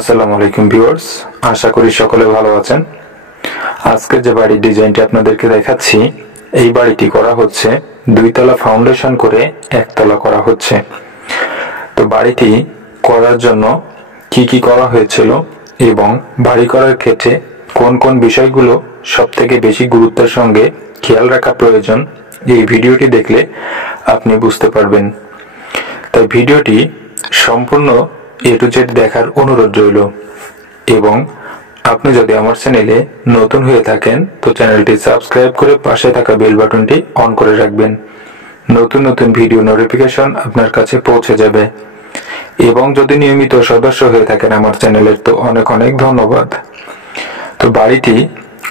আসসালামু আলাইকুম ভিউয়ার্স, আশা করি সকলে ভালো আছেন। আজকে যে বাড়ির ডিজাইনটি আপনাদেরকে দেখাচ্ছি, এই বাড়িটি করা হচ্ছে দুইতলা ফাউন্ডেশন করে একতলা করা হচ্ছে। তো বাড়িটি করার জন্য কি কি করা হয়েছিল এবং বাড়ি করার ক্ষেত্রে কোন কোন বিষয়গুলো সবথেকে বেশি গুরুত্বের সঙ্গে খেয়াল রাখা প্রয়োজন, এই ভিডিওটি দেখলে আপনি বুঝতে পারবেন। তাই ভিডিওটি সম্পূর্ণ এ টু জেড দেখার অনুরোধ রইল। এবং আপনি যদি আমার চ্যানেলে নতুন হয়ে থাকেন তো চ্যানেলটি সাবস্ক্রাইব করে পাশে থাকা বেল বাটনটি অন করে রাখবেন। নতুন নতুন ভিডিও নোটিফিকেশন আপনার কাছে পৌঁছে যাবে। এবং যদি নিয়মিত সদস্য হয়ে থাকেন আমার চ্যানেলের তো অনেক অনেক ধন্যবাদ। তো বাড়িটি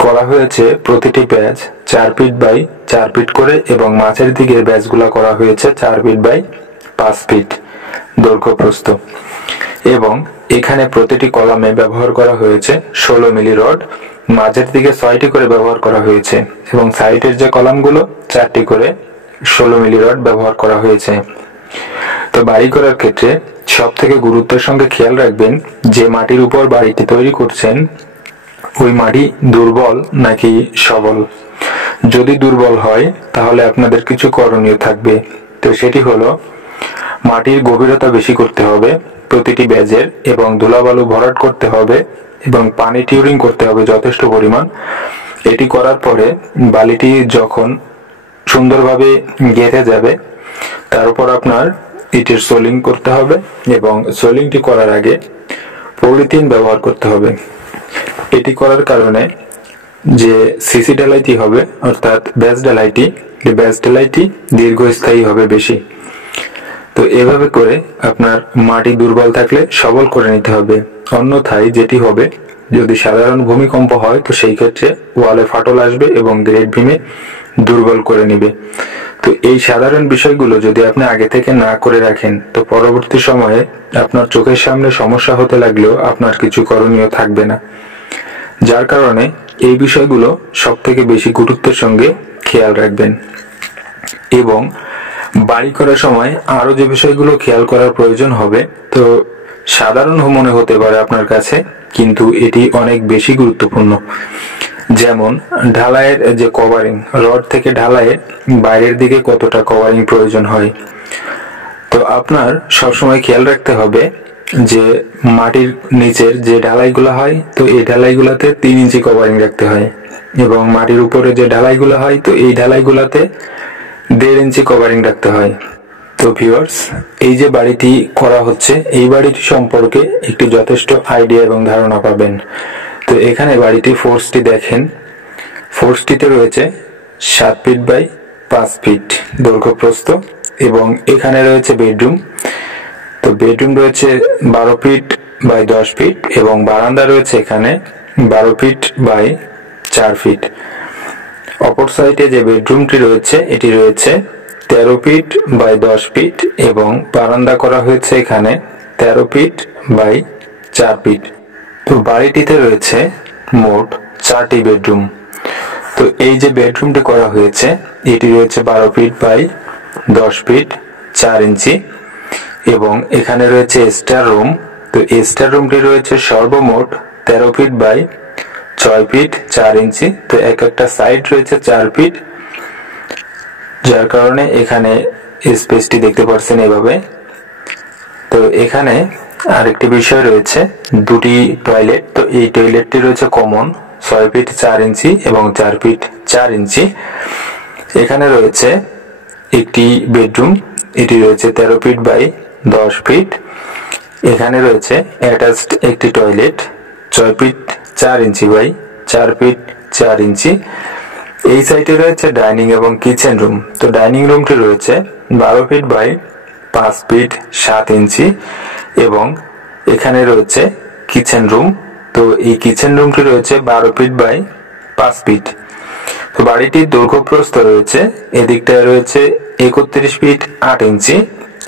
করা হয়েছে প্রতিটি ব্যাচ 4 ফিট বাই 4 ফিট করে এবং মাঝের দিকের ব্যাচগুলো করা হয়েছে 4 ফিট বাই 5 ফিট দৈর্ঘ্য প্রস্থ। এবং এখানে প্রতিটি কলামে ব্যবহার করা হয়েছে 16 মিলি রড, মাঝের দিকে 6টি করে ব্যবহার করা হয়েছে এবং সাইডের যে কলামগুলো 4টি করে 16 মিলি রড ব্যবহার করা হয়েছে। তো বাড়ি করার ক্ষেত্রে সব থেকে গুরুত্বের সঙ্গে খেয়াল রাখবেন যে মাটির উপর বাড়িটি তৈরি করছেন ওই মাটি দুর্বল নাকি সবল। যদি দুর্বল হয় তাহলে আপনাদের কিছু করণীয় থাকবে। তো সেটি হলো মাটির গভীরতা বেশি করতে হবে প্রতিটি ব্যাজের, এবং ধুলাবালু ভরাট করতে হবে এবং পানি টিউরিং করতে হবে যথেষ্ট পরিমাণ। এটি করার পরে বালিটি যখন সুন্দরভাবে গেঁথে যাবে তার উপর আপনার ইটের সোলিং করতে হবে এবং সোলিংটি করার আগে পলিথিন ব্যবহার করতে হবে। এটি করার কারণে যে সিসি ঢালাইটি হবে অর্থাৎ ব্যাজ ঢালাইটি দীর্ঘস্থায়ী হবে বেশি। তো এভাবে করে আপনার মাটি দুর্বল থাকলে সবল করে নিতে হবে। অন্যথায় যেটি হবে, যদি সাধারণ ভূমিকম্প হয় তো সেই ক্ষেত্রে ওয়ালে ফাটল আসবে এবং গ্রেড ভীমে দুর্বল করে নেবে। তো এই সাধারণ বিষয়গুলো যদি আপনি আগে থেকে না করে রাখেন তো পরবর্তী সময়ে আপনার চোখের সামনে সমস্যা হতে লাগলেও আপনার কিছু করণীয় থাকবে না। যার কারণে এই বিষয়গুলো সব থেকে বেশি গুরুত্বের সঙ্গে খেয়াল রাখবেন। এবং বাড়ি করার সময় আরো যে বিষয়গুলো খেয়াল করার প্রয়োজন হবে, তো সাধারণ মনে হতে পারে আপনার কাছে, কিন্তু এটি অনেক বেশি গুরুত্বপূর্ণ। যেমন ঢালাইয়ের যে কভারিং, রড থেকে ঢালাইয়ের বাইরের দিকে কতটা কভারিং প্রয়োজন হয়। তো আপনার সবসময় খেয়াল রাখতে হবে যে মাটির নিচের যে ঢালাইগুলো হয় তো এই ঢালাইগুলোতে 3 ইঞ্চি কভারিং রাখতে হয়, এবং মাটির উপরে যে ঢালাইগুলো হয় তো এই ঢালাইগুলোতে 1.5 ইঞ্চি কভারিং রাখতে হয়। তো ভিউয়ার্স, এই যে বাড়িটি করা হচ্ছে এই বাড়িটি সম্পর্কে একটি যথেষ্ট আইডিয়া এবং ধারণা পাবেন। তো এখানে বাড়িটি ফোর্সটি দেখেন, ফোর্সটিতে রয়েছে 7 ফিট বাই 5 ফিট দৈর্ঘ্য প্রস্থ, এবং এখানে রয়েছে বেডরুম। তো বেডরুম রয়েছে 12 ফিট বাই 10 ফিট এবং বারান্দা রয়েছে এখানে 12 ফিট বাই 4 ফিট। অপর সাইডে যে বেডরুমটি রয়েছে এটি রয়েছে 13 ফিট বাই 10 ফিট এবং বারান্দা করা হয়েছে এখানে 13 ফিট বাই 4 ফিট। তো বাড়িটিতে রয়েছে মোট 4টি বেডরুম। তো এই যে বেডরুমটি করা হয়েছে এটি রয়েছে 12 ফিট বাই 10 ফিট 4 ইঞ্চি, এবং এখানে রয়েছে স্টার রুম। তো স্টার রুমটি রয়েছে সর্বমোট 13 ফিট বাই 6 ফিট 4 ইঞ্চি। তো একটা সাইড রয়েছে 4 ফিট, যার কারণে এখানে স্পেসটি দেখতে পাচ্ছেন এভাবে। তো এখানে আরেকটি বিষয় রয়েছে, 2টি টয়লেট। তো এই টয়লেটটি রয়েছে কমন 6 ফিট 4 ইঞ্চি এবং 4 ফিট 4 ইঞ্চি। এখানে রয়েছে একটি বেডরুম, এটি রয়েছে 13 ফিট বাই 10 ফিট। এখানে রয়েছে অ্যাটাচড একটি toilet 6 feet 4 inch by 4 feet 4 inch. এই সাইডে রয়েছে ডাইনিং এবং কিচেন রুম। তো ডাইনিং রুমটি রয়েছে 12 ফিট বাই 5 ফিট 7 ইঞ্চি, এবং এখানে রয়েছে কিচেন রুম। তো এই কিচেন রুমটি রয়েছে 12 ফিট বাই 5 ফিট। তো বাড়িটির দৈর্ঘ্য প্রস্থ রয়েছে, এদিকটায় রয়েছে 31 ফিট 8 ইঞ্চি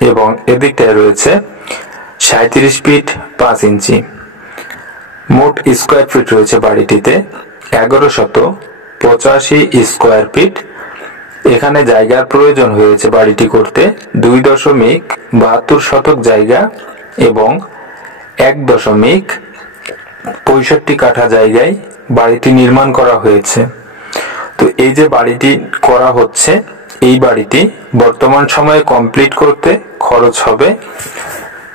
এবং এদিকটায় রয়েছে 37 ফিট 5 ইঞ্চি। মোট স্কোয়ার ফিট রয়েছে বাড়িটিতে 1185 স্কোয়ার ফিট। এখানে জায়গার প্রয়োজন হয়েছে বাড়িটি করতে 2.72 শতক জায়গা এবং 1.8 65 কাঠা জায়গায় বাড়িটি নির্মাণ করা হয়েছে। তো এই যে বাড়িটি করা হচ্ছে, এই বাড়িটি বর্তমান সময়ে কমপ্লিট করতে খরচ হবে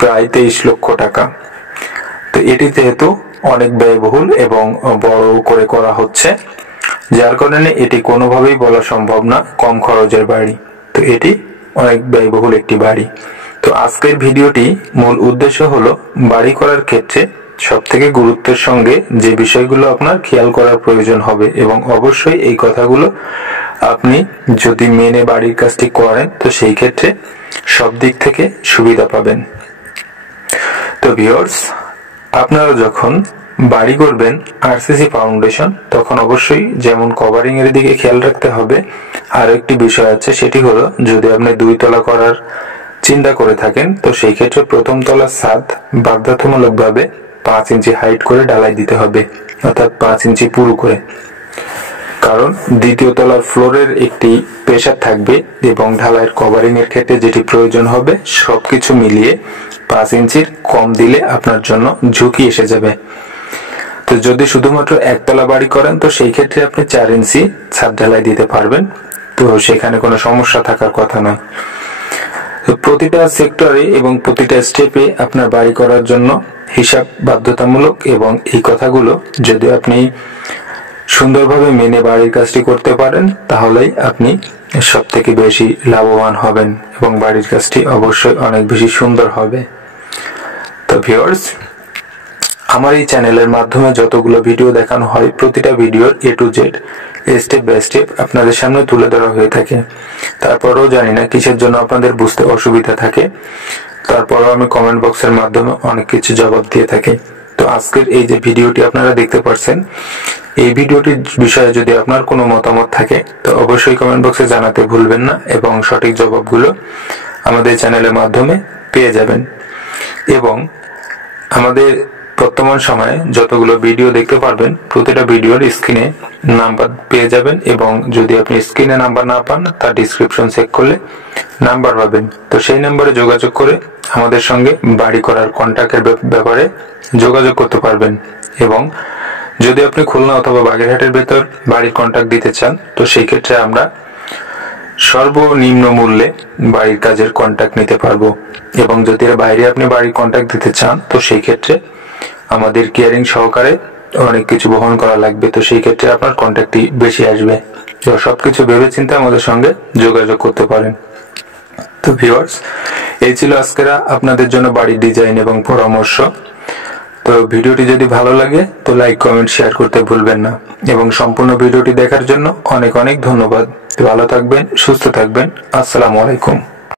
প্রায় 23 লক্ষ টাকা। তো এটি যেহেতু অনেক ব্যয়বহুল এবং বড় করে করা হচ্ছে, যার কারণে এটি কোনোভাবেই বলা সম্ভব না কম খরচের বাড়ি। তো এটি অনেক ব্যয়বহুল একটি বাড়ি। তো আজকের ভিডিওটি মূল উদ্দেশ্য হলো বাড়ি করার ক্ষেত্রে সবথেকে গুরুত্বের সঙ্গে যে বিষয়গুলো আপনার খেয়াল করার প্রয়োজন হবে, এবং অবশ্যই এই কথাগুলো আপনি যদি মেনে বাড়ির কাজটি করেন তো সেই ক্ষেত্রে সব দিক থেকে সুবিধা পাবেন। তো ভিউয়ার্স, আপনারা যখন বাড়ি করবেন আরসিসি ফাউন্ডেশন, তখন অবশ্যই যেমন কভারিং এর দিকে খেয়াল রাখতে হবে, আর একটি বিষয় আছে, সেটি হলো যদি আপনি 2 তলা করার চিন্তা করে থাকেন তো সেই ক্ষেত্রে প্রথম তলার ছাদ বাধ্যতামূলকভাবে 5 ইঞ্চি হাইট করে ঢালাই দিতে হবে, অর্থাৎ 5 ইঞ্চি পুরো করে। কারণ দ্বিতীয় তলার ফ্লোরের একটি প্রেসার থাকবে এবং ঢালাইয়ের কভারিং এর ক্ষেত্রে যেটি প্রয়োজন হবে সবকিছু মিলিয়ে 5 ইঞ্চির কম দিলে আপনার জন্য ঝুঁকি এসে যাবে। তো যদি শুধুমাত্র একতলা বাড়ি করেন তো সেই ক্ষেত্রে আপনি 4 ইঞ্চি ছাদ ঢালাই দিতে পারবেন, তো সেখানে কোনো সমস্যা থাকার কথা নয়। তো প্রতিটা সেক্টরে এবং প্রতিটা স্টেপে আপনার বাড়ি করার জন্য হিসাব বাধ্যতামূলক, এবং এই কথাগুলো যদি আপনি সুন্দরভাবে মেনে বাড়ির কাজটি করতে পারেন তাহলেই আপনি সব থেকে বেশি লাভবান হবেন এবং বাড়ির কাজটি অবশ্যই অনেক বেশি সুন্দর হবে। তো ভিউয়ার্স, আমার এই চ্যানেলের মাধ্যমে যতগুলো ভিডিও দেখানো হয় প্রতিটা ভিডিওর A to Z step by step আপনাদের সামনে তুলে ধরা হয়ে থাকে। তারপরেও জানি না কিসের জন্য আপনাদের বুঝতে অসুবিধা থাকে, তারপরেও আমি কমেন্ট বক্সের মাধ্যমে অনেক কিছু জবাব দিয়ে থাকি। তো আজকের এই যে ভিডিওটি আপনারা দেখতে পাচ্ছেন, এই ভিডিওটির বিষয়ে যদি আপনার কোনো মতামত থাকে তো অবশ্যই কমেন্ট বক্সে জানাতে ভুলবেন না, এবং সঠিক জবাবগুলো আমাদের চ্যানেলের মাধ্যমে পেয়ে যাবেন। এবং আমাদের বর্তমান সময়ে যতগুলো ভিডিও দেখতে পারবেন প্রতিটা ভিডিওর স্ক্রিনে নাম্বার পেয়ে যাবেন, এবং যদি আপনি স্ক্রিনে নাম্বার না পান তার ডিসক্রিপশন চেক করলে নাম্বার পাবেন। তো সেই নাম্বারে যোগাযোগ করে আমাদের সঙ্গে বাড়ি করার কন্ট্যাক্টের ব্যাপারে যোগাযোগ করতে পারবেন। এবং যদি আপনি খুলনা অথবা বাগেরহাটের ভেতর বাড়ির কন্ট্যাক্ট দিতে চান তো সেই ক্ষেত্রে আমরা সর্বনিম্ন মূল্যে বাড়ির কাজের কন্ট্যাক্ট নিতে পারবো, এবং যদি এর বাইরে আপনি বাড়ির কন্ট্যাক্ট দিতে চান তো সেই ক্ষেত্রে আমাদের কেয়ারিং সহকারে অনেক কিছু বহন করা লাগবে, তো সেই ক্ষেত্রে আপনার কন্ট্যাক্টই বেশি আসবে। তো সবকিছু ভেবে চিন্তে আমাদের সঙ্গে যোগাযোগ করতে পারেন। তো ভিউয়ার্স, এই ছিল আজকের আপনাদের জন্য বাড়ির ডিজাইন এবং পরামর্শ। তো ভিডিওটি যদি ভালো লাগে তো লাইক, কমেন্ট, শেয়ার করতে ভুলবেন না, এবং সম্পূর্ণ ভিডিওটি দেখার জন্য অনেক অনেক ধন্যবাদ। ভালো থাকবেন, সুস্থ থাকবেন। আসসালামু আলাইকুম।